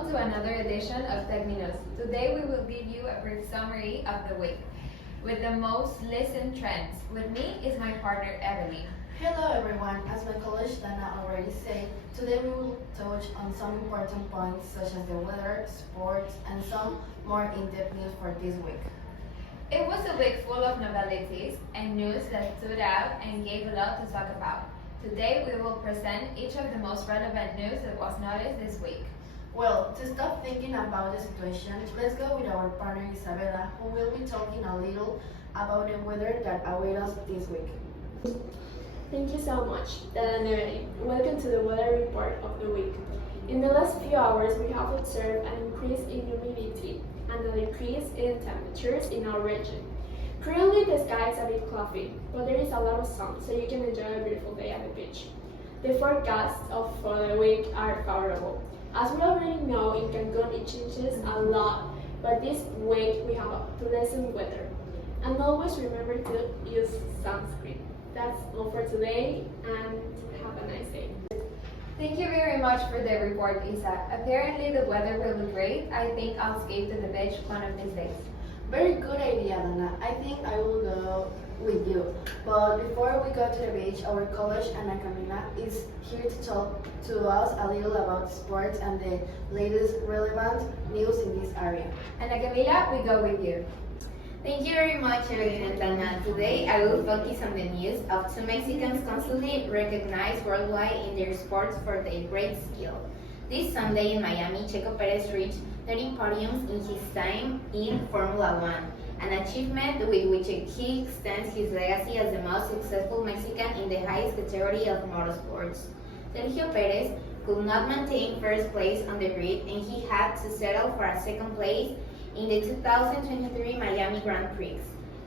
welcome to another edition of Tech News. Today we will give you a brief summary of the week with the most listened trends. With me is my partner Evelyn. Hello everyone, as my colleague Dana already said, today we will touch on some important points such as the weather, sports, and some more in-depth news for this week. It was a week full of novelties and news that stood out and gave a lot to talk about. Today we will present each of the most relevant news that was noticed this week. Well, to stop thinking about the situation, let's go with our partner Isabella, who will be talking a little about the weather that awaits us this week. Thank you so much, Dan and Evelyn. Welcome to the weather report of the week. In the last few hours, we have observed an increase in humidity and a decrease in temperatures in our region. Currently, the sky is a bit cloudy, but there is a lot of sun, so you can enjoy a beautiful day at the beach. The forecasts for the week are favorable. As we already know, in Cancun it changes a lot, but this week we have a pleasant weather. And always remember to use sunscreen. That's all for today, and have a nice day. Thank you very much for the report, Isa. Apparently the weather will be great. I think I'll escape to the beach one of these days. Very good idea, Dana. I think I will go with you. But before we go to the beach, our college Ana Camila is here to talk to us a little about sports and the latest relevant news in this area. Ana Camila, we go with you. Thank you very much, Evelyn and Tana. Today I will focus on the news of two Mexicans constantly recognized worldwide in their sports for their great skill. This Sunday in Miami, Checo Perez reached 30 podiums in his time in Formula One, an achievement with which he extends his legacy as the most successful Mexican in the highest category of motorsports. Sergio Perez could not maintain first place on the grid and he had to settle for a second place in the 2023 Miami Grand Prix,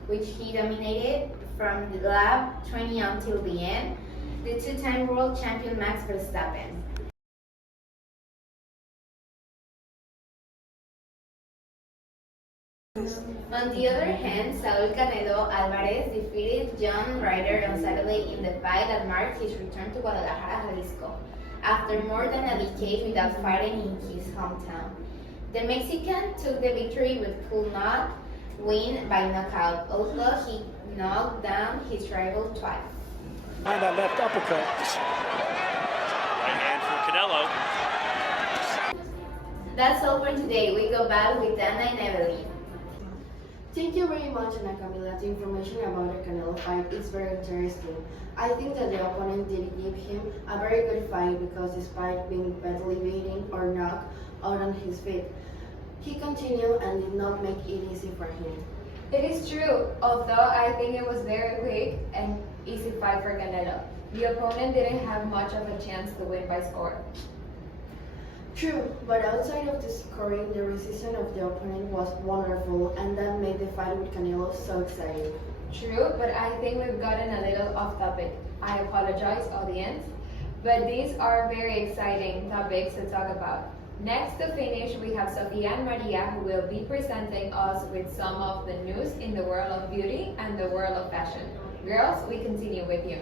which he dominated from the lap 20 until the end, the two-time world champion Max Verstappen. On the other hand, Saúl Canelo Álvarez defeated John Ryder on Saturday in the fight that marked his return to Guadalajara, Jalisco, after more than a decade without fighting in his hometown. The Mexican took the victory but could not win by knockout, although he knocked down his rival twice. And that left uppercut. Right hand for Canelo. That's all for today. We go back with Dana and Evelyn. Thank you very much, Ana Camila. The information about the Canelo fight is very interesting. I think that the opponent did give him a very good fight because despite being badly beaten or knocked out on his feet, he continued and did not make it easy for him. It is true, although I think it was very quick and easy fight for Canelo. The opponent didn't have much of a chance to win by score. True, but outside of the scoring, the resistance of the opponent was wonderful, and that made the fight with Canelo so exciting. True, but I think we've gotten a little off topic. I apologize, audience, but these are very exciting topics to talk about. Next to finish, we have Sofia and Maria, who will be presenting us with some of the news in the world of beauty and the world of fashion. Girls, we continue with you.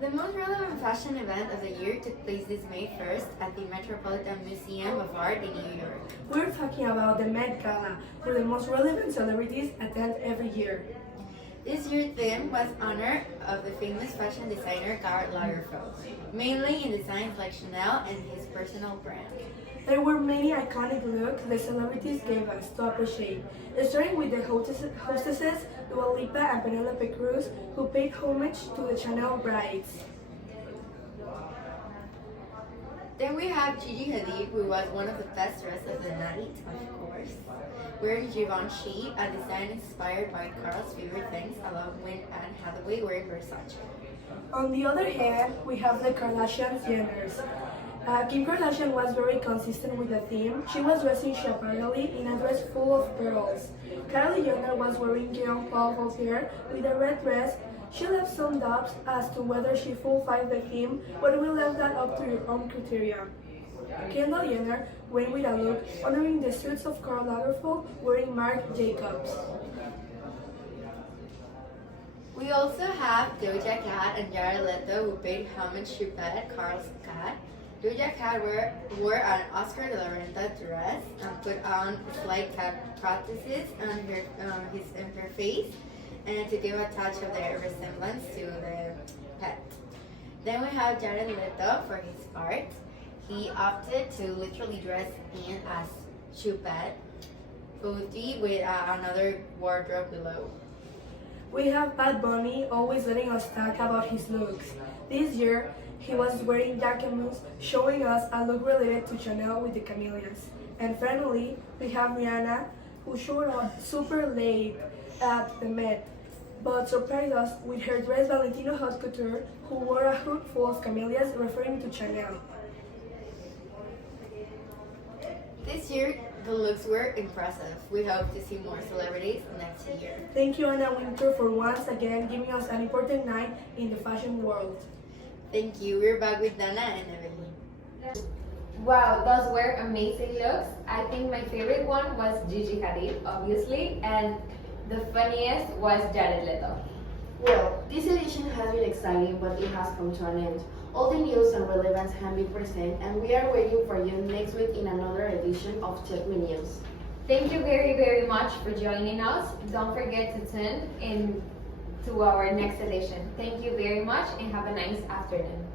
The most relevant fashion event of the year took place this May 1st at the Metropolitan Museum of Art in New York. We're talking about the Met Gala, where the most relevant celebrities attend every year. This year's theme was honor of the famous fashion designer Karl Lagerfeld, mainly in designs like Chanel and his personal brand. There were many iconic looks the celebrities gave us to appreciate, starting with the hostesses Dua Lipa and Penelope Cruz, who paid homage to the Chanel brides. Then we have Gigi Hadid, who was one of the best dressed of the night, of course, wearing Givenchy, a design inspired by Carl's favorite things, along with Anne Hathaway wearing Versace. On the other hand, we have the Kardashian-Jenners. Kim Kardashian was very consistent with the theme. She was dressing chaparrally in a dress full of pearls. Kylie Jenner was wearing Jean Paul Gaultier with a red dress. She left some doubts as to whether she fulfilled the theme, but we left that up to your own criteria. Kendall Jenner went with a look honoring the suits of Karl Lagerfeld wearing Marc Jacobs. We also have Doja Cat and Jared Leto who paid homage to Pet Carl's cat. Doja Cat wore an Oscar de la Renta dress and put on slight cat prostheses on her face and to give a touch of their resemblance to the pet. Then we have Jared Leto for his part. He opted to literally dress in as Chupet, Booty with another wardrobe below. We have Bad Bunny always letting us talk about his looks. This year, he was wearing jacquemus, showing us a look related to Chanel with the camellias. And finally, we have Rihanna, who showed up super late at the Met, but surprised us with her dress Valentino Haute Couture, who wore a hood full of camellias referring to Chanel. This year, the looks were impressive. We hope to see more celebrities next year. Thank you, Anna Winter, for once again giving us an important night in the fashion world. Thank you. We're back with Dana and Evelyn. Wow, those were amazing looks. I think my favorite one was Gigi Hadid, obviously, and the funniest was Jared Leto. Well, this edition has been exciting, but it has come to an end. All the news and relevance have been present, and we are waiting for you next week in another edition of Check Me News. Thank you very, very much for joining us. Don't forget to tune in to our next edition. Thank you very much and have a nice afternoon.